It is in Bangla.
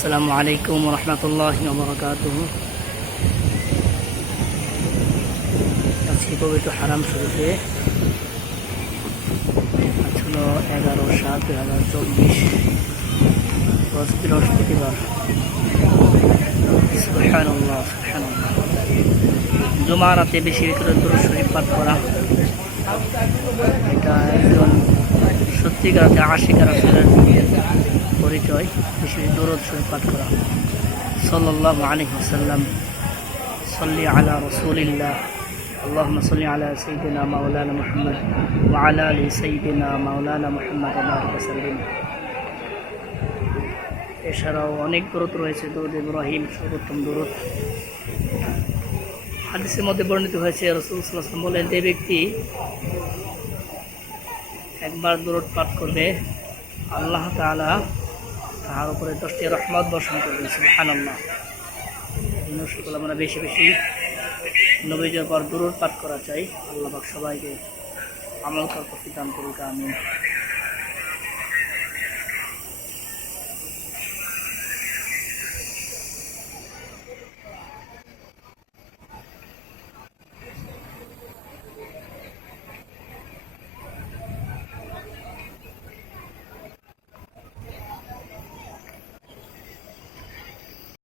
আসসালামু আলাইকুম রহমতুল্লাহি ওয়া বারাকাতুহু। আজকে পবিত্র হারাম শরীফে আজ হলো 11/7/2024 রোজ বৃহস্পতিবার। সুবহানাল্লাহ সুবহানাল্লাহ। জুমা রাতে বেশি করে দুরূদ শরীফ পাঠ করা, এটা একজন সত্যিকার আশিক রাসূলের পরিচয়। বেশি দুরূদ শরীফ পাঠ করা। সাল্লাল্লাহু আলাইহি ওয়াসাল্লাম। সাল্লি আলা রাসূলিল্লাহ। আল্লাহুম্মা সাল্লি আলা সাইয়্যিদিনা মাওলানা মুহাম্মদ ওয়া আলা আলি সাইয়্যিদিনা মাওলানা মুহাম্মদ ওয়া বারিক ওয়াসাল্লিম। এছাড়াও অনেক দুরূদ রয়েছে। দুরূদ ইব্রাহিম সর্বোত্তম দুরূদ। হাদিসের মধ্যে বর্ণিত হয়েছে, রাসূল সাল্লাল্লাহু আলাইহি ওয়াসাল্লাম বলেন, যে ব্যক্তি একবার দুরূদ পাঠ করবে, আল্লাহ তাআলা তার উপরে 10টি রহমত বর্ষণ করবে। সুবহানাল্লাহ। সকল আমরা বেশি বেশি নবীজির পর দুরূদ পাঠ করা চাই। আল্লাহ পাক সবাইকে আমল করার তৌফিক দান করুক। আমিন।